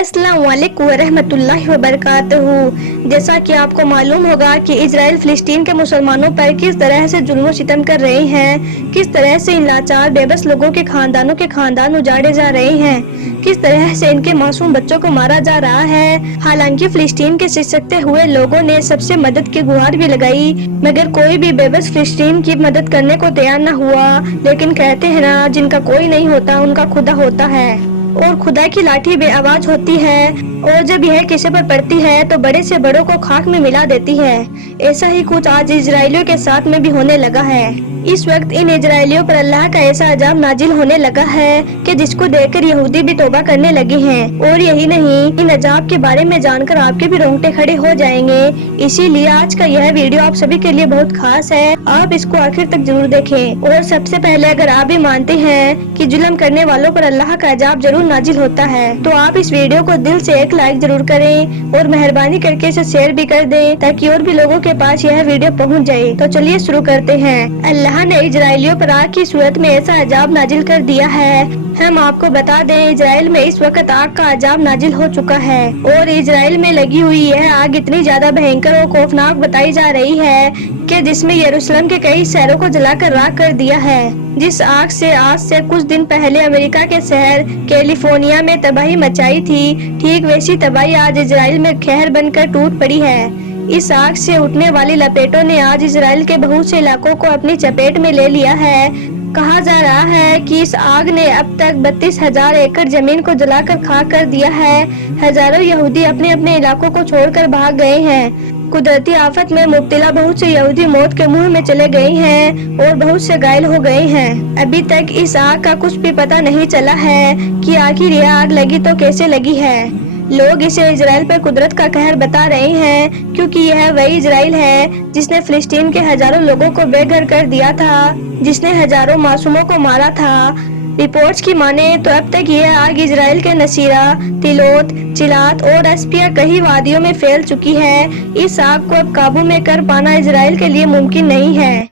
अस्सलाम वालेकुम रहमतुल्लाहि व बरकातहू। जैसा कि आपको मालूम होगा कि इजराइल फिलिस्तीन के मुसलमानों पर किस तरह से जुल्म सितम कर रहे हैं, किस तरह से इन लाचार बेबस लोगों के खानदानों के खानदान उजाड़े जा रहे हैं, किस तरह से इनके मासूम बच्चों को मारा जा रहा है। हालांकि फिलिस्तीन के सिसकते हुए लोगों ने सबसे मदद की गुहार भी लगाई, मगर कोई भी बेबस फिलिस्तीन की मदद करने को तैयार न हुआ। लेकिन कहते हैं ना, जिनका कोई नहीं होता उनका खुदा होता है, और खुदा की लाठी बेआवाज होती है, और जब यह किसी पर पड़ती है तो बड़े से बड़ों को खाक में मिला देती है। ऐसा ही कुछ आज इजराइलियों के साथ में भी होने लगा है। इस वक्त इन इजराइलियों पर अल्लाह का ऐसा अजाब नाजिल होने लगा है कि जिसको देखकर यहूदी भी तौबा करने लगे हैं। और यही नहीं, इन अजाब के बारे में जानकर आपके भी रोंगटे खड़े हो जाएंगे। इसीलिए आज का यह वीडियो आप सभी के लिए बहुत खास है, आप इसको आखिर तक जरूर देखें। और सबसे पहले, अगर आप भी मानते हैं कि जुल्म करने वालों पर अल्लाह का अजाब जरूर नाजिल होता है, तो आप इस वीडियो को दिल से एक लाइक जरूर करें और मेहरबानी करके इसे शेयर भी कर दें, ताकि और भी लोगों के पास यह वीडियो पहुंच जाए। तो चलिए शुरू करते हैं। अल्लाह ने इजराइलियों पर आग की सूरत में ऐसा अजाब नाजिल कर दिया है। हम आपको बता दें, इजराइल में इस वक्त आग का अजाब नाजिल हो चुका है, और इजराइल में लगी हुई यह आग इतनी ज्यादा भयंकर और खौफनाक बताई जा रही है कि जिसमें यरूशलेम के कई शहरों को जलाकर राख कर दिया है। जिस आग से आज से कुछ दिन पहले अमेरिका के शहर कैलिफोर्निया में तबाही मचाई थी, ठीक वैसी तबाही आज इजराइल में कहर बनकर टूट पड़ी है। इस आग से उठने वाली लपेटों ने आज इजराइल के बहुत से इलाकों को अपनी चपेट में ले लिया है। कहा जा रहा है कि इस आग ने अब तक 32,000 एकड़ जमीन को जलाकर खाक कर दिया है। हजारों यहूदी अपने अपने इलाकों को छोड़कर भाग गए हैं। कुदरती आफत में मुब्तला बहुत से यहूदी मौत के मुंह में चले गए हैं और बहुत से घायल हो गए हैं। अभी तक इस आग का कुछ भी पता नहीं चला है कि आखिर यह आग लगी तो कैसे लगी है। लोग इसे इजराइल पर कुदरत का कहर बता रहे हैं, क्योंकि यह वही इजराइल है जिसने फिलिस्तीन के हजारों लोगों को बेघर कर दिया था, जिसने हजारों मासूमों को मारा था। रिपोर्ट्स की माने तो अब तक यह आग इजराइल के नसीरा, तिलोत, चिलात और अस्पिया कई वादियों में फैल चुकी है। इस आग को अब काबू में कर पाना इजराइल के लिए मुमकिन नहीं है,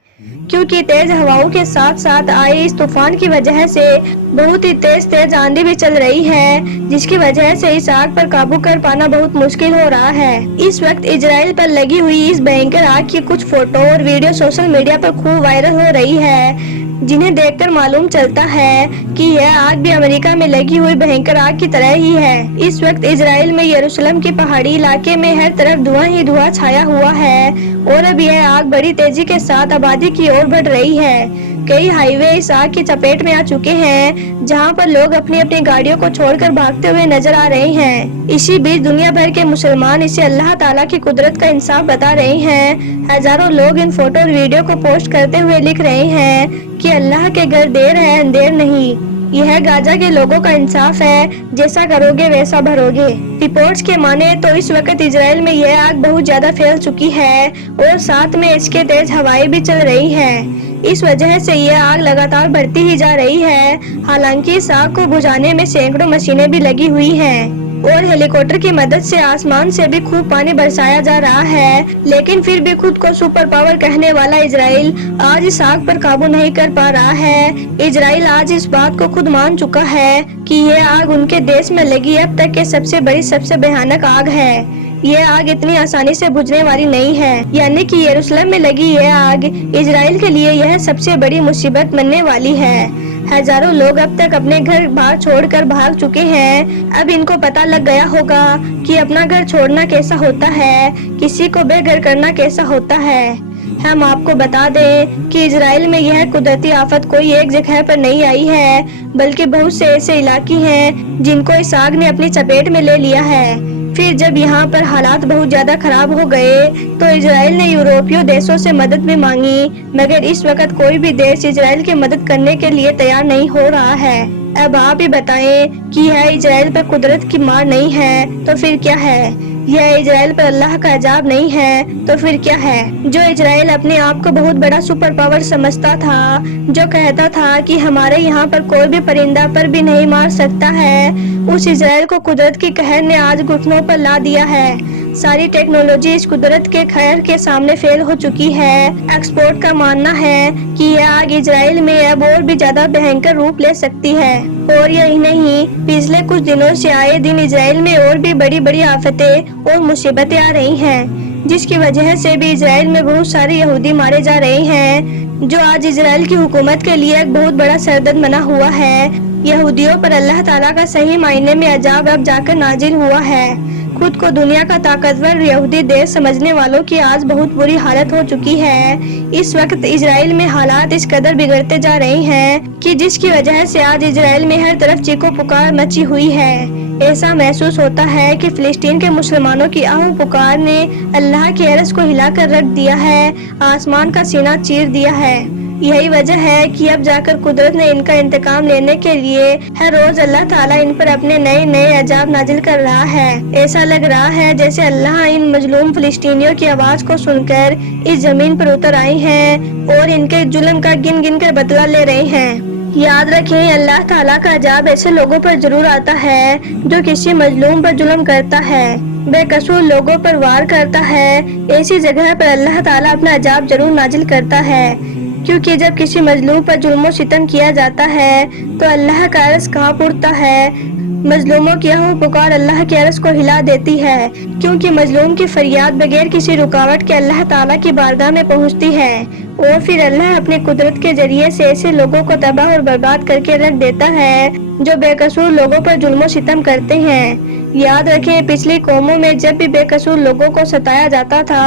क्योंकि तेज हवाओं के साथ साथ आए इस तूफान की वजह से बहुत ही तेज आंधी भी चल रही है, जिसकी वजह से इस आग पर काबू कर पाना बहुत मुश्किल हो रहा है। इस वक्त इजराइल पर लगी हुई इस भयंकर आग की कुछ फोटो और वीडियो सोशल मीडिया पर खूब वायरल हो रही है, जिन्हें देखकर मालूम चलता है कि यह आग भी अमेरिका में लगी हुई भयंकर आग की तरह ही है। इस वक्त इजराइल में यरूशलेम की पहाड़ी इलाके में हर तरफ धुआं ही धुआं छाया हुआ है, और अब यह आग बड़ी तेजी के साथ आबादी की ओर बढ़ रही है। कई हाईवे इस आग की चपेट में आ चुके हैं, जहां पर लोग अपनी अपनी गाड़ियों को छोड़कर भागते हुए नजर आ रहे हैं। इसी बीच दुनिया भर के मुसलमान इसे अल्लाह ताला की कुदरत का इंसाफ बता रहे हैं। हजारों लोग इन फोटो और वीडियो को पोस्ट करते हुए लिख रहे हैं कि अल्लाह के घर देर है अंधेर नहीं। यह गाजा के लोगों का इंसाफ है, जैसा करोगे वैसा भरोगे। रिपोर्ट्स के माने तो इस वक्त इजराइल में यह आग बहुत ज्यादा फैल चुकी है, और साथ में इसके तेज हवाएं भी चल रही है। इस वजह से यह आग लगातार बढ़ती ही जा रही है। हालांकि इस आग को बुझाने में सैकड़ों मशीनें भी लगी हुई हैं, और हेलीकॉप्टर की मदद से आसमान से भी खूब पानी बरसाया जा रहा है। लेकिन फिर भी खुद को सुपर पावर कहने वाला इजराइल आज इस आग पर काबू नहीं कर पा रहा है। इजराइल आज इस बात को खुद मान चुका है कि यह आग उनके देश में लगी अब तक के सबसे बड़ी, सबसे भयानक आग है। यह आग इतनी आसानी से बुझने वाली नहीं है, यानी कि यरूशलेम में लगी यह आग इजराइल के लिए यह सबसे बड़ी मुसीबत बनने वाली है। हजारों लोग अब तक अपने घर बाहर छोड़कर भाग चुके हैं। अब इनको पता लग गया होगा कि अपना घर छोड़ना कैसा होता है, किसी को बेघर करना कैसा होता है। हम आपको बता दें कि इजराइल में यह कुदरती आफत कोई एक जगह पर नहीं आई है, बल्कि बहुत से ऐसे इलाके हैं जिनको इस आग ने अपनी चपेट में ले लिया है। फिर जब यहाँ पर हालात बहुत ज्यादा खराब हो गए तो इजराइल ने यूरोपीय देशों से मदद भी मांगी, मगर इस वक्त कोई भी देश इजराइल की मदद करने के लिए तैयार नहीं हो रहा है। अब आप ही बताएं कि यह इजराइल पर कुदरत की मार नहीं है तो फिर क्या है? यह इजराइल पर अल्लाह का अजाब नहीं है तो फिर क्या है? जो इजराइल अपने आप को बहुत बड़ा सुपर पावर समझता था, जो कहता था कि हमारे यहाँ पर कोई भी परिंदा पर भी नहीं मार सकता है, उस इजराइल को कुदरत की कहर ने आज घुटनों पर ला दिया है। सारी टेक्नोलॉजी इस कुदरत के खैर के सामने फेल हो चुकी है। एक्सपर्ट का मानना है कि यह आग इजराइल में अब और भी ज्यादा भयंकर रूप ले सकती है। और यही नहीं, पिछले कुछ दिनों से आए दिन इजराइल में और भी बड़ी बड़ी आफतें और मुसीबतें आ रही हैं, जिसकी वजह से भी इजराइल में बहुत सारे यहूदी मारे जा रहे हैं, जो आज इजराइल की हुकूमत के लिए एक बहुत बड़ा सरदर्द बना हुआ है। यहूदियों पर अल्लाह ताला का सही मायने में अजाब अब जाकर नाजिल हुआ है। खुद को दुनिया का ताकतवर यहूदी देश समझने वालों की आज बहुत बुरी हालत हो चुकी है। इस वक्त इजराइल में हालात इस कदर बिगड़ते जा रहे हैं कि जिसकी वजह से आज इजराइल में हर तरफ चीखों पुकार मची हुई है। ऐसा महसूस होता है कि फिलिस्तीन के मुसलमानों की आहू पुकार ने अल्लाह के अरश को हिलाकर रख दिया है, आसमान का सीना चीर दिया है। यही वजह है कि अब जाकर कुदरत ने इनका इंतकाम लेने के लिए हर रोज अल्लाह ताला इन पर अपने नए नए अजाब नाजिल कर रहा है। ऐसा लग रहा है जैसे अल्लाह इन मजलूम फिलिस्तीनियों की आवाज को सुनकर इस जमीन पर उतर आए हैं और इनके जुल्म का गिन गिन कर बदला ले रहे हैं। याद रखें, अल्लाह ताला का अजाब ऐसे लोगों पर जरूर आता है जो किसी मजलूम पर जुल्म करता है, बेकसूर लोगों पर वार करता है। ऐसी जगह पर अल्लाह ताला अपना अजाब जरूर नाजिल करता है, क्योंकि जब किसी मजलूम पर जुल्म सितम किया जाता है तो अल्लाह का अरश कांप उठता है। मजलूमों की आहू पुकार अल्लाह के अरश को हिला देती है, क्योंकि मजलूम की फरियाद बगैर किसी रुकावट के अल्लाह ताला की बारगाह में पहुंचती है और फिर अल्लाह अपने कुदरत के जरिए से ऐसे लोगों को तबाह और बर्बाद करके रख देता है जो बेकसूर लोगों पर जुल्म सितम करते हैं। याद रखें, पिछली कौमों में जब भी बेकसूर लोगों को सताया जाता था,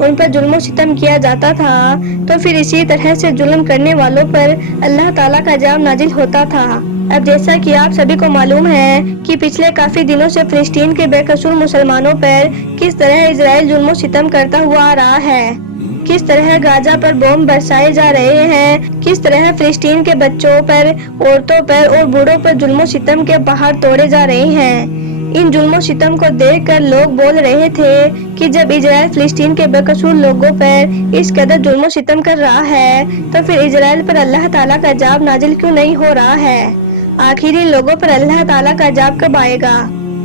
उन पर जुल्म सितम किया जाता था, तो फिर इसी तरह से जुल्म करने वालों पर अल्लाह ताला का अजाब नाजिल होता था। अब जैसा कि आप सभी को मालूम है कि पिछले काफी दिनों से फिलिस्तीन के बेकसूर मुसलमानों पर किस तरह इजराइल जुल्म सितम करता हुआ आ रहा है, किस तरह गाजा पर बम बरसाए जा रहे हैं, किस तरह फिलिस्तीन के बच्चों पर, औरतों पर और बूढ़ों पर जुल्म सितम के पहाड़ तोड़े जा रहे हैं। इन जुल्म सितम को देखकर लोग बोल रहे थे कि जब इजराइल फिलिस्तीन के बेकसूर लोगों पर इस कदर जुल्म सितम कर रहा है, तो फिर इजराइल पर अल्लाह ताला का अजाब नाजिल क्यों नहीं हो रहा है? आखिर इन लोगों पर अल्लाह ताला का अजाब कब आएगा?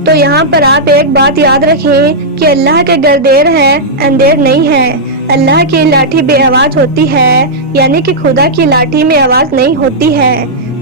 तो यहाँ पर आप एक बात याद रखें कि अल्लाह के घर देर है, अंधेर नहीं है। अल्लाह की लाठी बेआवाज होती है, यानी कि खुदा की लाठी में आवाज नहीं होती है।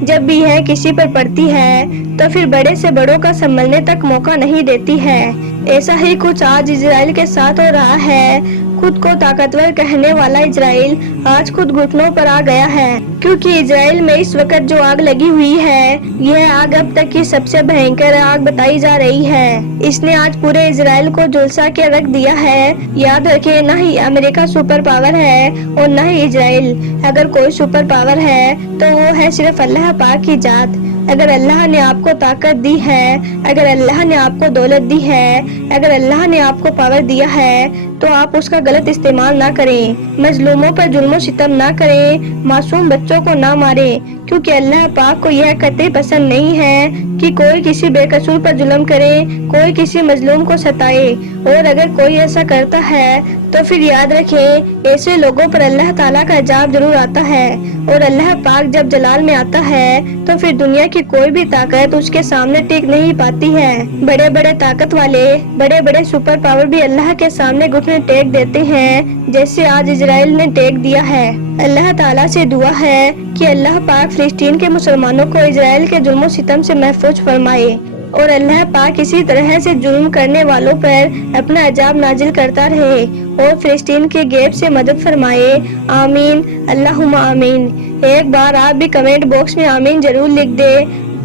जब भी यह किसी पर पड़ती है तो फिर बड़े से बड़ों का संभलने तक मौका नहीं देती है। ऐसा ही कुछ आज इजराइल के साथ हो रहा है। खुद को ताकतवर कहने वाला इजराइल आज खुद घुटनों पर आ गया है, क्योंकि इजराइल में इस वक्त जो आग लगी हुई है, यह आग अब तक की सबसे भयंकर आग बताई जा रही है। इसने आज पूरे इजराइल को झुलसा के रख दिया है। याद रखें, न ही अमेरिका सुपर पावर है और न ही इजराइल। अगर कोई सुपर पावर है तो वो है सिर्फ अल्लाह पाक की जात। अगर अल्लाह ने आपको ताकत दी है, अगर अल्लाह ने आपको दौलत दी है, अगर अल्लाह ने आपको पावर दिया है, तो आप उसका गलत इस्तेमाल ना करें। मजलूमों पर जुल्म सितम ना करें, मासूम बच्चों को ना मारें, क्योंकि अल्लाह पाक को यह कतई पसंद नहीं है कि कोई किसी बेकसूर पर जुल्म करे, कोई किसी मजलूम को सताए। और अगर कोई ऐसा करता है तो फिर याद रखें, ऐसे लोगों पर अल्लाह ताला का अजाब जरूर आता है। और अल्लाह पाक जब जलाल में आता है तो फिर दुनिया की कोई भी ताकत उसके सामने टिक नहीं पाती है। बड़े बड़े ताकत वाले, बड़े बड़े सुपर पावर भी अल्लाह के सामने घुटने टेक देते हैं, जैसे आज इजराइल ने टेक दिया है। अल्लाह ताला से दुआ है कि अल्लाह पाक फिलिस्तीन के मुसलमानों को इजराइल के जुल्म सितम से महफूज फरमाए और अल्लाह पाक इसी तरह से जुल्म करने वालों पर अपना अजाब नाजिल करता रहे और फिलिस्तीन के गैब से मदद फरमाए। आमीन, अल्लाहुम्मा आमीन। एक बार आप भी कमेंट बॉक्स में आमीन जरूर लिख दे।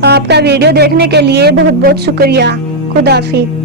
आपका वीडियो देखने के लिए बहुत बहुत शुक्रिया। खुदा हाफिज़।